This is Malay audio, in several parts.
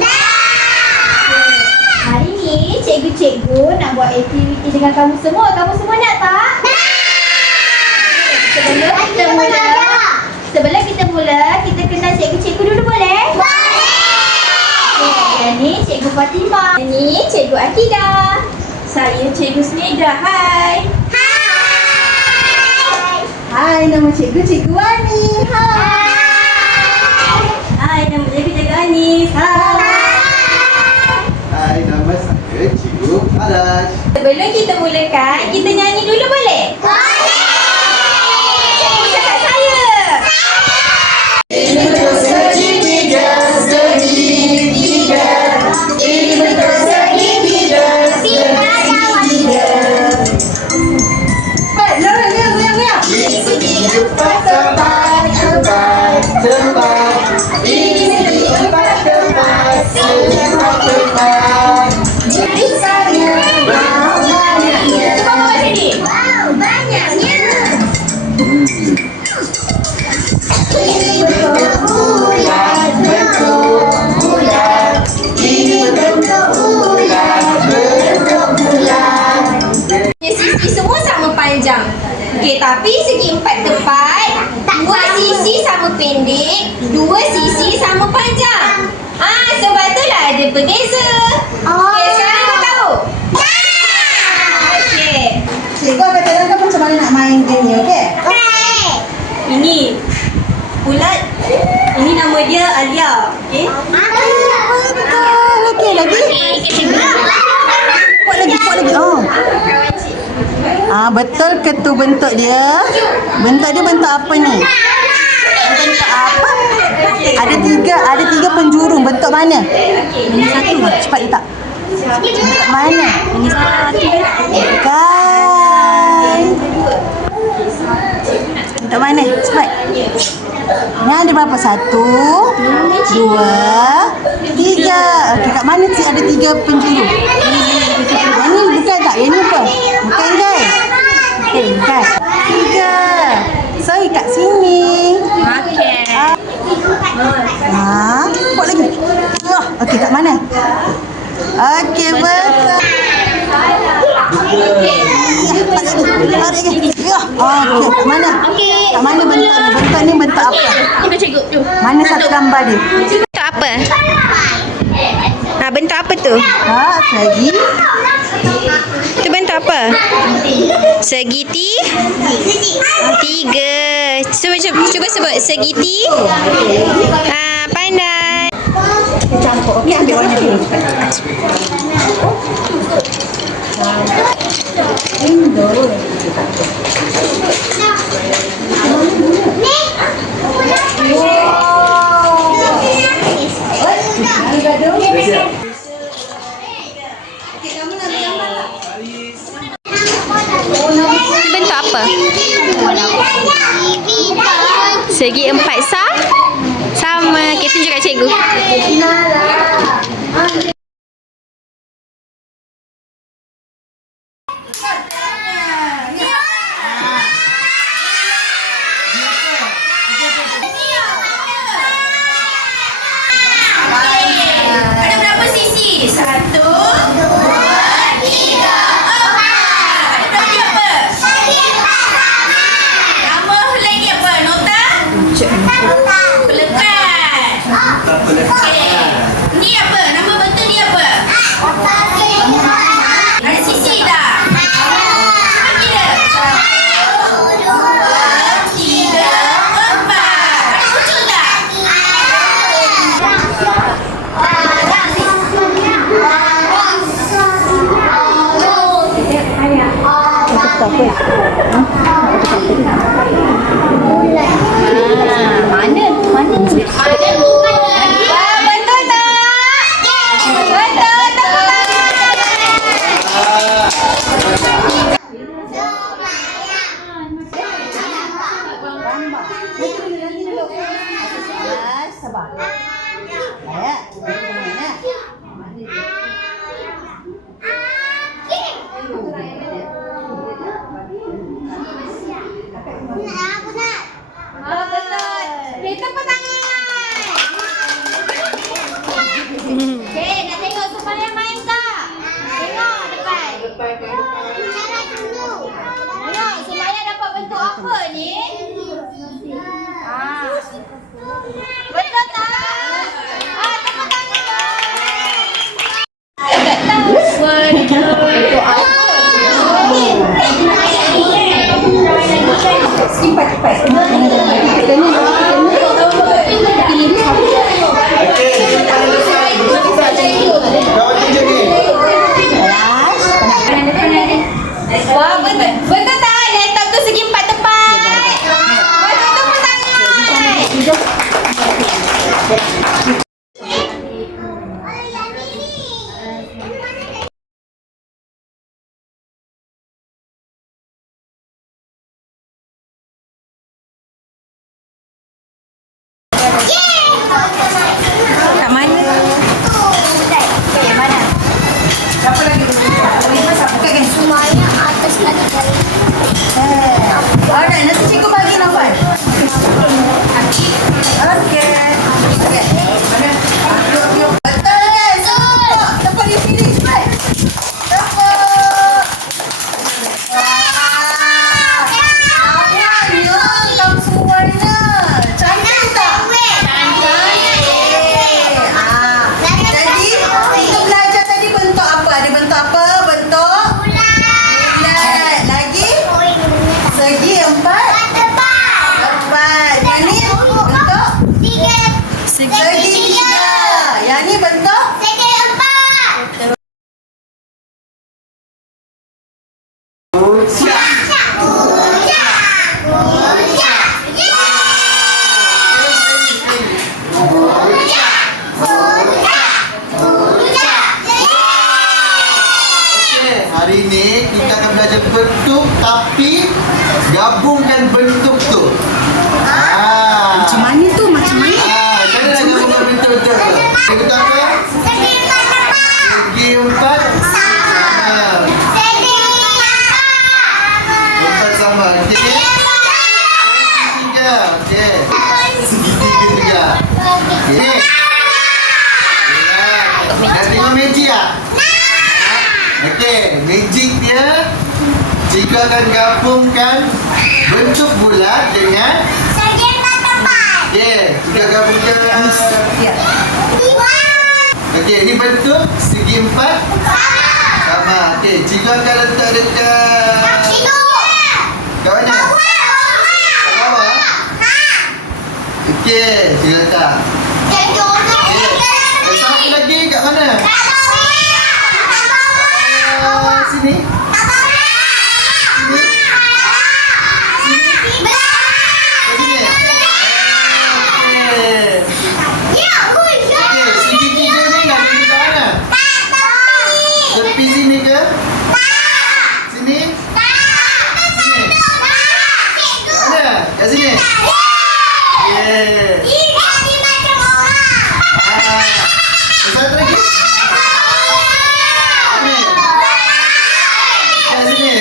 Nak! Hari ni cikgu-cikgu nak buat aktiviti dengan kamu semua. Kamu semua nak tak? Nak! Sebelum kita mula, sebelum kita mula, kita kenal cikgu-cikgu dulu boleh? Boleh! Yang ni cikgu Fatima. Yang ni cikgu Akida. Saya cikgu Sneda. Hai! Hai! Hai! Nama cikgu Cikgu Wani. Hai. Hai, nama Cikgu Cikgu Anis. Hai, nama saya Cikgu Arash. Sebelum kita mulakan, kita nyanyi dulu boleh? Boleh. Okey, tapi segi empat tempat, dua sisi sama pendek, dua sisi sama panjang. Ah, sebab itulah ada berbeza. Okey, sekarang kau tahu? Okey. Cikgu akan terangkan macam mana nak main game ni, okey? Ini bulat. Ini nama dia Alia. Okey. Ah, okey lagi. Kuat lagi, kuat lagi. Oh. Ah, betul ke tu bentuk dia? Bentuk dia bentuk apa ni? Bentuk apa? Ada tiga, ada tiga penjuru. Bentuk mana? Ini satu. Cepat letak. Bentuk mana? Ini satu. Bukan. Bentuk mana? Cepat. Ni ada berapa? Satu, dua, tiga. Okey, kat mana ada tiga penjuru? Yang ni bukan tak? Yang ni apa? Bukan kan? Eh, bukan. Tiga. So, kat sini. Okey. Ha, buat lagi. Oh, okey, kat mana? Okey, betul. Tarik lagi. Ya. Okey, kat mana? Kat mana bentuk ni? Bentuk ni bentuk apa? Ini cikgu. Jom. Mana satu gambar dia? Bentuk apa? Ha, bentuk apa tu? Ha, lagi. Tu bentuk apa? Segiti tiga. Cuba, cuba, cuba sebut segiti. Ha, pandai. Okey, ambil warna dulu. Bentuk apa? Empat sah. Sama. Kita kat cikgu. Ada berapa sisi? Satu, dua, tiga, empat. Ada berapa apa? Nama helai ni apa? Nota? Pelekat. Okey. Ni apa? Nama betul ni apa? Ada sisi tak? Cuba kira. Satu, dua, tiga, empat. Ada kucing tak? Wah, betul tak? Betul, tepuk tangan. Sabar. Ya. Oh, betul. Okay, tepuk tangan. Okay, nak tengok supaya main tak? Tengok depan. Ayah, Sumaya dapat bentuk apa ni? Tu? Dia bentuk apa? Segi empat. Ah, empat sama. Segi tiga. Okey. Segi tiga. Okey. Dah tengok magic tak? Okey, magic dia jika akan gabungkan bentuk bulat dengan Okey, kita gabungkan Ya. Okey, ni bentuk segi empat sama. Okey, jika akan letak dekat kat mana? Kat bawah. Okey, kita letak. Okey. Eh, satu lagi kat mana? Uh, sini. Kat sini. Okey. Okey, segi tiga ni nak pergi kat mana? Tepi sini ke? Sini? Sini? Mana? Kat sini? Okey. Ah. Satu lagi. Sini. Kat sini.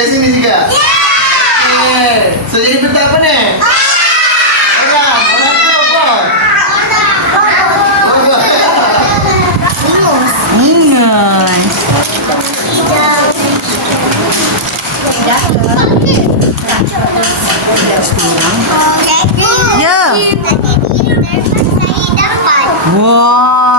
Kat sini juga. Okey. So jadi bentuk apa ni? Orang. Orang tu apa? Orang. Ingat. Ya. Saya dapat. Wah.